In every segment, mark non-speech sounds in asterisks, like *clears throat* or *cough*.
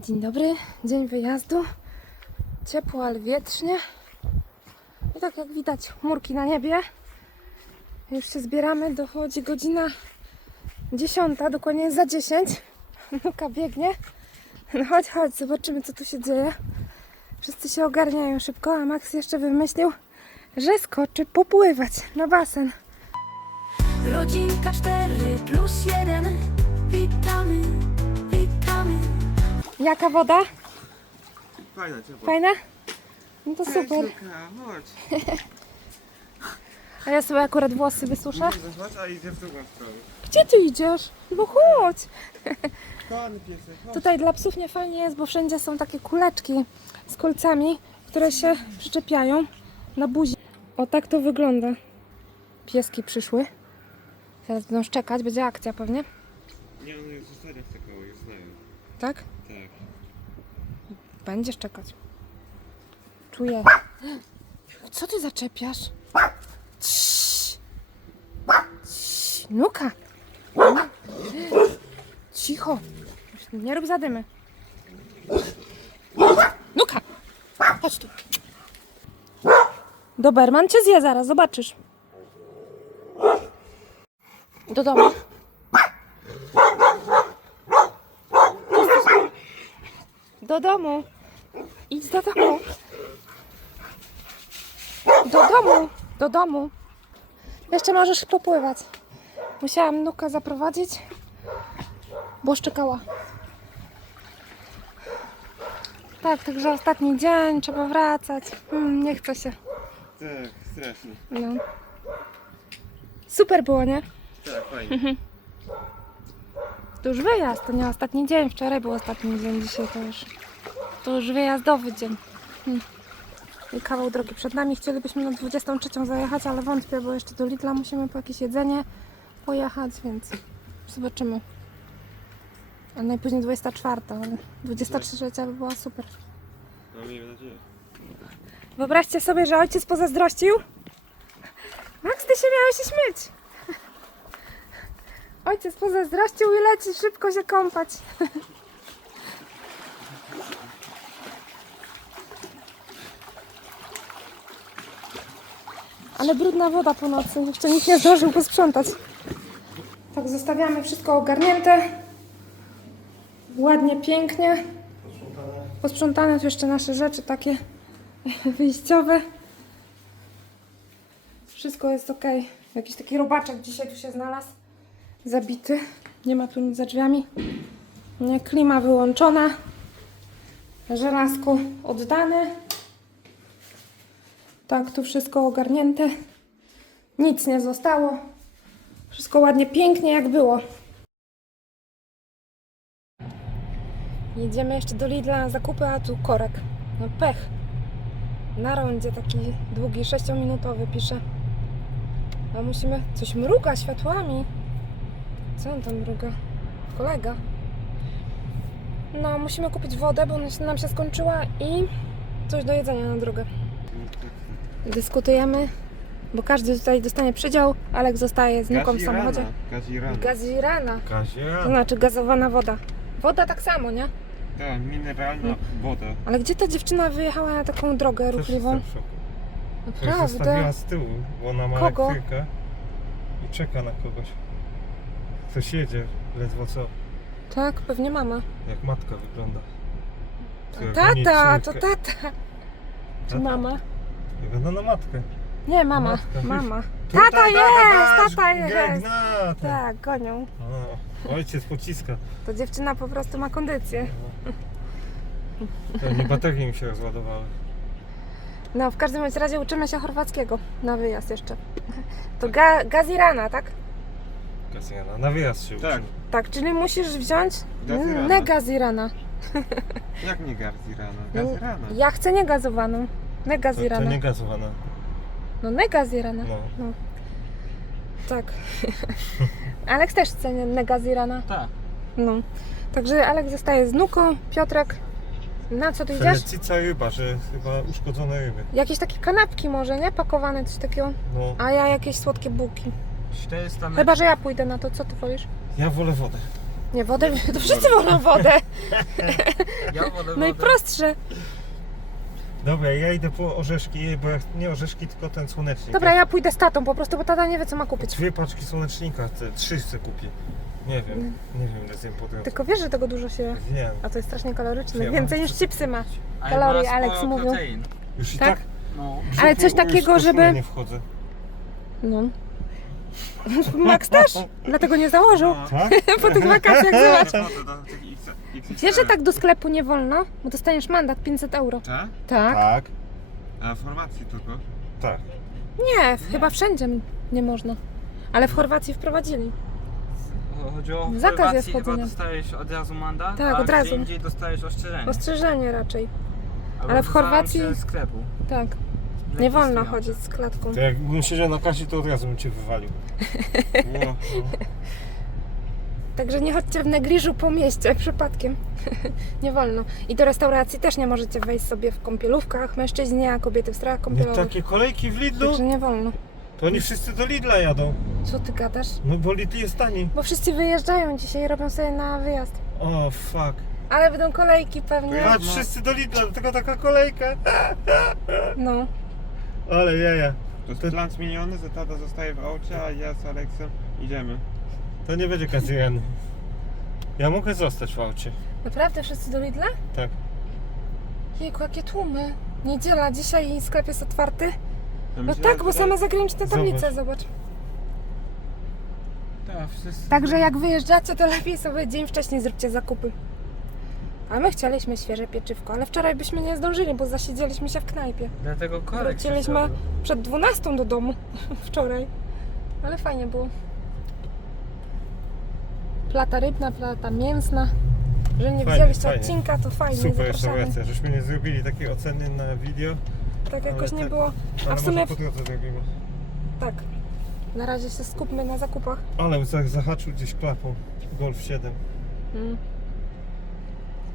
Dzień dobry, dzień wyjazdu. Ciepło, ale wietrznie. I tak jak widać, chmurki na niebie. Już się zbieramy, dochodzi godzina 10, dokładnie za 10. Nuka biegnie. No chodź, chodź, zobaczymy co tu się dzieje. Wszyscy się ogarniają szybko, a Max jeszcze wymyślił, że skoczy popływać na basen. Rodzinka 4 plus 1 Witamy, Jaka woda? Fajna, ciepła. Fajna? No to super. Chodź. A ja sobie akurat włosy wysuszę. Chodź, a idzie w drugą stronę. Gdzie ty idziesz? No chodź. *laughs* Kochany piesek, chodź. Tutaj dla psów nie fajnie jest, bo wszędzie są takie kuleczki z kolcami, które się przyczepiają na buzi. O tak to wygląda. Pieski przyszły. Teraz będą szczekać, będzie akcja pewnie. Nie, one już zostanie w taką, już znają. Tak? Tak. Będzie szczekać. Czuję. Co ty zaczepiasz? Ciii. Ciii. Nuka. Cicho. Nie rób zadymy. Nuka. Chodź tu. Doberman cię zje zaraz, zobaczysz. Do domu. Do domu. Idź do domu. Do domu. Do domu. Jeszcze możesz popływać. Musiałam Nuka zaprowadzić, bo szczekała. Tak, także ostatni dzień, trzeba wracać. Mm, nie chce się. Tak, strasznie. No. Super było, nie? Tak, fajnie. To już wyjazd, to nie ostatni dzień. Wczoraj był ostatni dzień, dzisiaj to już, to już wyjazdowy dzień. Hmm. I kawał drogi przed nami. Chcielibyśmy na 23 zajechać, ale wątpię, bo jeszcze do Lidla musimy po jakieś jedzenie pojechać, więc zobaczymy. A najpóźniej 24, ale 23 by była super. No miejmy nadzieję. Wyobraźcie sobie, że ojciec pozazdrościł. Max, ty się miałeś śmieć. Ojciec pozazdrościł i leci szybko się kąpać. *laughs* Ale brudna woda po nocy. Jeszcze nikt nie zdążył posprzątać. Tak, zostawiamy wszystko ogarnięte. Ładnie, pięknie. Posprzątane tu jeszcze nasze rzeczy takie *laughs* wyjściowe. Wszystko jest ok. Jakiś taki robaczek dzisiaj tu się znalazł. Zabity. Nie ma tu nic za drzwiami. Klima wyłączona. Żelazko oddane. Tak, tu wszystko ogarnięte. Nic nie zostało. Wszystko ładnie, pięknie jak było. Jedziemy jeszcze do Lidla na zakupy, a tu korek. No pech. Na rondzie taki długi, 6-minutowy pisze. A musimy. Coś mruga światłami. Co on tam mruga? Kolega. No, musimy kupić wodę, bo nam się skończyła i coś do jedzenia na drogę. Dyskutujemy, bo każdy tutaj dostanie przydział. Alek zostaje z Nuką w samochodzie. Gazirana. Gazirana. To Gazirana. znaczy gazowana woda. Woda tak samo, nie? Tak, mineralna woda. Ale gdzie ta dziewczyna wyjechała na taką drogę Też ruchliwą? jestem w szoku. Ktoś Naprawdę. zostawiła z tyłu, bo ona ma Kogo? elektrykę i czeka na kogoś. Ktoś jedzie, ledwo co. Tak, pewnie mama. Jak matka wygląda. Goni Tata, to córkę. tata. Czy Tata? mama? Wygląda na matkę. Nie, mama. Matka. Mama. Tata jest, tata jest. Tak, gonią. O, ojciec pociska. To dziewczyna po prostu ma kondycję. Pewnie baterie mi się rozładowały. No, w każdym bądź razie uczymy się chorwackiego na wyjazd jeszcze. To ga Gazirana, tak? Na wyjazd się Tak. Tak, czyli musisz wziąć Gazirana. nie Gazirana. Jak nie Gazirana? No, Gazirana. Ja chcę nie gazowaną. Nie To, to nie gazowana. No, nie Gazirana. No. Tak. *laughs* Aleks też chce nie- nie Gazirana. Tak. No. Także Alek zostaje z Nuką, Piotrek. Na co ty idziesz? Fenecica ryba, że chyba uszkodzone ryby. Jakieś takie kanapki może, nie? Pakowane, coś takiego. No, A ja jakieś słodkie bułki. 400 metrów. Chyba, że ja pójdę na to. Co ty wolisz? ja wolę wodę. Nie, wodę? To wszyscy wolą wodę. *laughs* wodę, Najprostsze. Dobra, ja idę po orzeszki, bo ja, nie orzeszki, tylko ten słonecznik. Dobra, ja pójdę z tatą po prostu, bo tata nie wie co ma kupić. Dwie paczki słonecznika, te trzy chcę kupić. Nie wiem, nie wiem ile zjem po drodze. Tylko wiesz, że tego dużo się... Wiem. A to jest strasznie kaloryczne. Wiem. Więcej niż chipsy ma. A Kalorie, ma sporo Alex mówił. protein. Już i Tak? tak? No. Ale coś już takiego, w koszulę żeby- nie wchodzę. No. *laughs* Max też? Dlatego nie założył. No. Tak? *laughs* Po tych wakacjach *laughs* zobacz. Wchodzę do tych X- Wiesz, że tak do sklepu nie wolno? Bo dostaniesz mandat 500 euro. Tak? Tak? Tak. A w Chorwacji tylko. Tak. Nie, chyba wszędzie nie można. Ale w Chorwacji wprowadzili. Chodziło o Zakaz Chorwacji jest chyba chodzenia. dostajesz od razu mandat, Tak, a od gdzie razu. indziej dostajesz ostrzeżenie. Ostrzeżenie raczej. Albo ale w Chorwacji- cię z sklepu. Tak. Nie wolno chodzić z klatką. To jakbym siedział na kasie, to od razu bym cię wywalił. Ło. *laughs* Także nie chodźcie w negliżu po mieście przypadkiem. *laughs* nie wolno. I do restauracji też nie możecie wejść sobie w kąpielówkach mężczyźni, a kobiety w strojach Nie, kąpielowych. takie kolejki w Lidlu? Także nie wolno. To oni wszyscy do Lidla jadą. Co ty gadasz? No bo Lidl jest tani. Bo wszyscy wyjeżdżają dzisiaj, robią sobie na wyjazd. O, fuck. Ale będą kolejki pewnie. Patrz, wszyscy do Lidla, dlatego taka kolejka. *laughs* No. Ale jaja. To jest plan zmieniony, że tata zostaje w aucie, a ja z Aleksem idziemy. To nie będzie Kazjan. Ja mogę zostać w aucie. Naprawdę wszyscy do Lidla? Tak. Jejku, jakie tłumy. Niedziela, dzisiaj sklep jest otwarty. Ja No myślałem, tak, bo że- same zagraniczne tablice, zobacz. Tak, wszyscy. Także jak wyjeżdżacie, to lepiej sobie dzień wcześniej zróbcie zakupy. A my chcieliśmy świeże pieczywko, ale wczoraj byśmy nie zdążyli, bo zasiedzieliśmy się w knajpie. Dlatego korek się Wróciliśmy zrobił. przed 12 do domu *laughs* wczoraj. Ale fajnie było. Plata rybna, plata mięsna. Że nie Fajnie, widzieliście fajnie. odcinka, to fajnie, Super zapraszamy. restauracja. Żeśmy nie zrobili takiej oceny na video, Tak jakoś Ale nie tak. było. ale A w sumie może po drodze zrobimy. tak. Na razie się skupmy na zakupach. Ale za- zahaczył gdzieś klapą. Golf 7. Mm.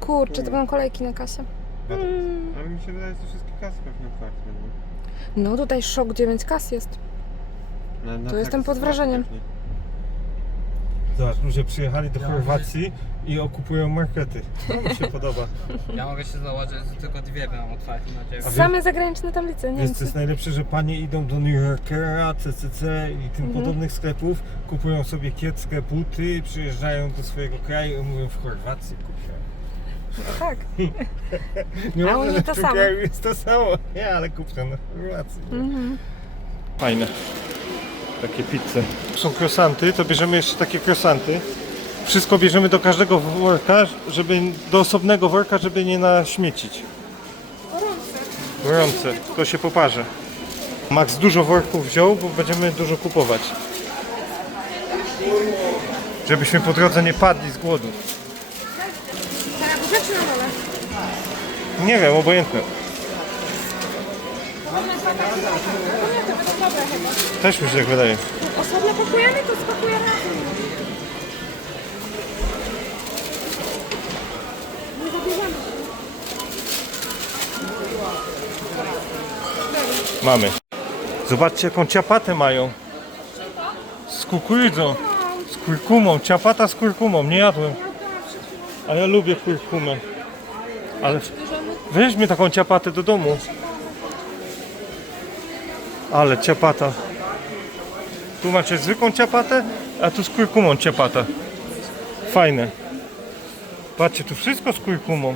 Kurczę, to będą kolejki na kasie. Mm. Ale mi się wydaje, że wszystkie kasy pewnie otwarte. no. No tutaj szok 9 kas jest. Na, na To jestem taksy pod wrażeniem. pewnie. Zobacz, ludzie przyjechali do Chorwacji i okupują markety. To mi się podoba. *laughs* Ja mogę się założyć, że tylko dwie będą otwarte na ciebie. A wie- Same zagraniczne tablice, co Niemcy. jest najlepsze, że panie idą do New Yorkera, CCC i tym Mhm. podobnych sklepów, kupują sobie kiepskie buty, przyjeżdżają do swojego kraju i mówią w Chorwacji kupiłem. No tak. Nie *laughs* A u w to samo. jest to samo. Nie, ale kupiłem na Chorwacji. Mhm. Fajne. Takie pizze. Są krosanty, to bierzemy jeszcze takie krosanty. Wszystko bierzemy do każdego worka, żeby do osobnego worka, żeby nie naśmiecić. Gorące, to się poparzy. Max dużo worków wziął, bo będziemy dużo kupować. Żebyśmy po drodze nie padli z głodu. Nie wiem, obojętne. Nie, to będzie dobre chyba. Też mi się tak wydaje. Osobno pakujemy, to spakuję razem. Nie zabierzemy. Mamy. Zobaczcie jaką ciapatę mają. Z kukurydzą. Z kurkumą. Ciapata z kurkumą. Nie jadłem. A ja lubię kurkumę. Ale weźmy taką ciapatę do domu. Ale ciapata. Tu macie zwykłą ciapatę, a tu z kurkumą ciapata. Fajne. Patrzcie, tu wszystko z kurkumą.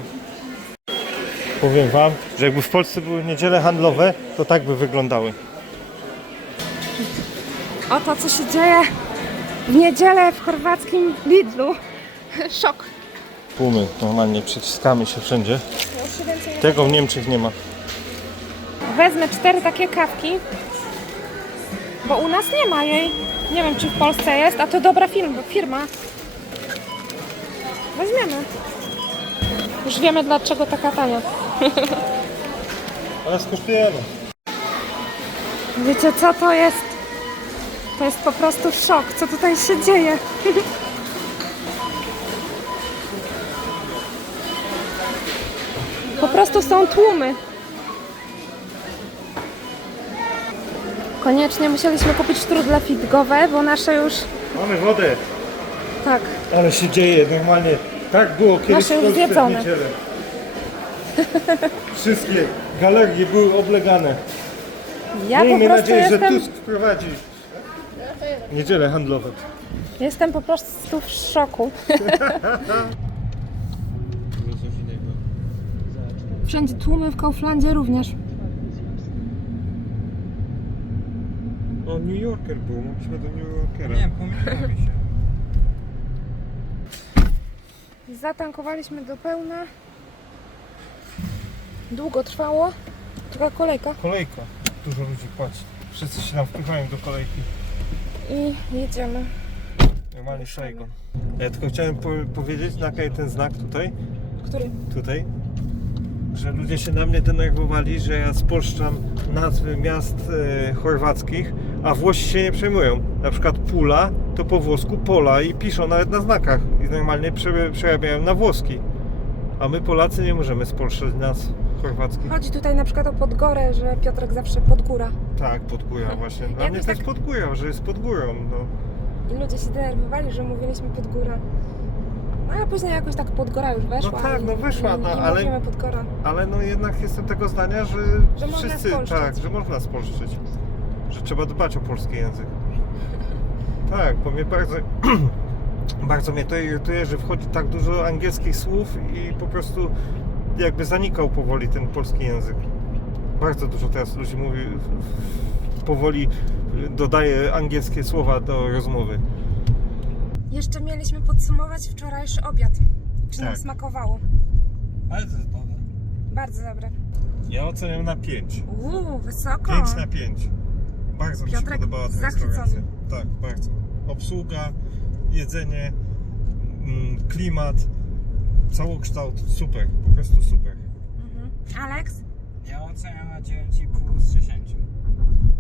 Powiem Wam, że jakby w Polsce były niedziele handlowe, to tak by wyglądały. Oto co się dzieje w niedzielę w chorwackim Lidlu. *laughs* Szok. Tłumy, normalnie przyciskamy się wszędzie. Tego w Niemczech nie ma. Wezmę cztery takie kawki, bo u nas nie ma jej. Nie wiem, czy w Polsce jest, a to dobra firma. firma. Weźmiemy. Już wiemy, dlaczego taka tania. Ale skosztujemy. Wiecie, co to jest? To jest po prostu szok, co tutaj się dzieje. Po prostu są tłumy. Koniecznie musieliśmy kupić trudle fitgowe, bo nasze już Mamy wodę. tak. Ale się dzieje normalnie. Tak było kiedyś Nasze w już Polsce w zjedzone. niedzielę. Wszystkie galerie były oblegane. Ja po Miejmy prostu nadzieję, jestem, że Tusk wprowadzi niedzielę handlowe. jestem po prostu w szoku. *laughs* Wszędzie tłumy, w Kauflandzie również. O, New Yorker był, mogliśmy do New Yorkera. Nie, pomyliło mi się. Zatankowaliśmy do pełna. Długo trwało. Taka kolejka. Kolejka. Dużo ludzi płaci. Wszyscy się nam wpływają do kolejki. I jedziemy. Normalnie szajgon. Ja tylko chciałem po powiedzieć, na jaki ten znak tutaj, Który? tutaj, że ludzie się na mnie denerwowali, że ja spolszczam nazwy miast e, chorwackich, a Włosi się nie przejmują. Na przykład Pula to po włosku Pola i piszą nawet na znakach i normalnie prze, przerabiają na włoski. A my Polacy nie możemy spolszczać nazw chorwackich. Chodzi tutaj na przykład o Podgorę, że Piotrek zawsze Podgóra. Tak, Podgóra właśnie. *laughs* Dla Jakoś mnie też tak- Podgóra, że jest pod górą. No. I ludzie się denerwowali, że mówiliśmy Podgóra. No ale później jakoś tak Podgora już weszła. No tak, no wyszła, i, no, i ale- mówimy Podgora. Ale no jednak jestem tego zdania, że, Że można wszyscy, spolszczyć. tak, że można spolszczyć. Że trzeba dbać o polski język. Tak, bo mnie bardzo, *clears throat* bardzo mnie to irytuje, że wchodzi tak dużo angielskich słów i po prostu jakby zanikał powoli ten polski język. Bardzo dużo teraz ludzi mówi, powoli dodaje angielskie słowa do rozmowy. Jeszcze mieliśmy podsumować wczorajszy obiad. Czy nam Tak. smakowało? Ale to jest dobre. Bardzo dobre. Ja oceniam na 5. Uuu, wysoko. 5 na 5. Bardzo mi się Piotrek podobała ta zachwycony. restauracja. Tak, bardzo. Obsługa, jedzenie, mm, klimat, całokształt, super, po prostu super. Mhm. Alex? Ja oceniam na 9,5 z 10.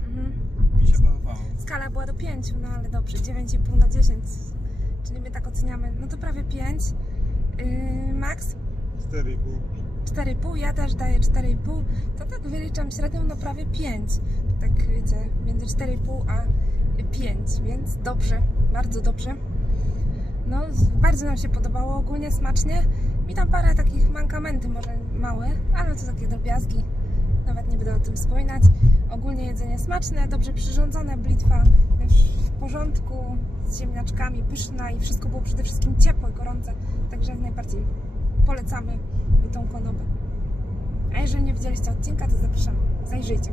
Mhm. Mi się podobało. Skala była do 5, no ale dobrze, 9,5 na 10. Czyli my tak oceniamy, no to prawie 5. Yy, Max? 4,5. 4,5, ja też daję 4,5. To tak wyliczam średnią, no prawie 5. Tak wiecie, między 4,5 a 5, więc dobrze, bardzo dobrze. No, bardzo nam się podobało, ogólnie smacznie. Mi tam parę takich mankamenty może małe, ale to takie drobiazgi. Nawet nie będę o tym wspominać. Ogólnie jedzenie smaczne, dobrze przyrządzone, blitwa porządku, z ziemniaczkami, pyszna i wszystko było przede wszystkim ciepłe, gorące. Także jak najbardziej polecamy tą konobę. A jeżeli nie widzieliście odcinka, to zapraszam, zajrzyjcie.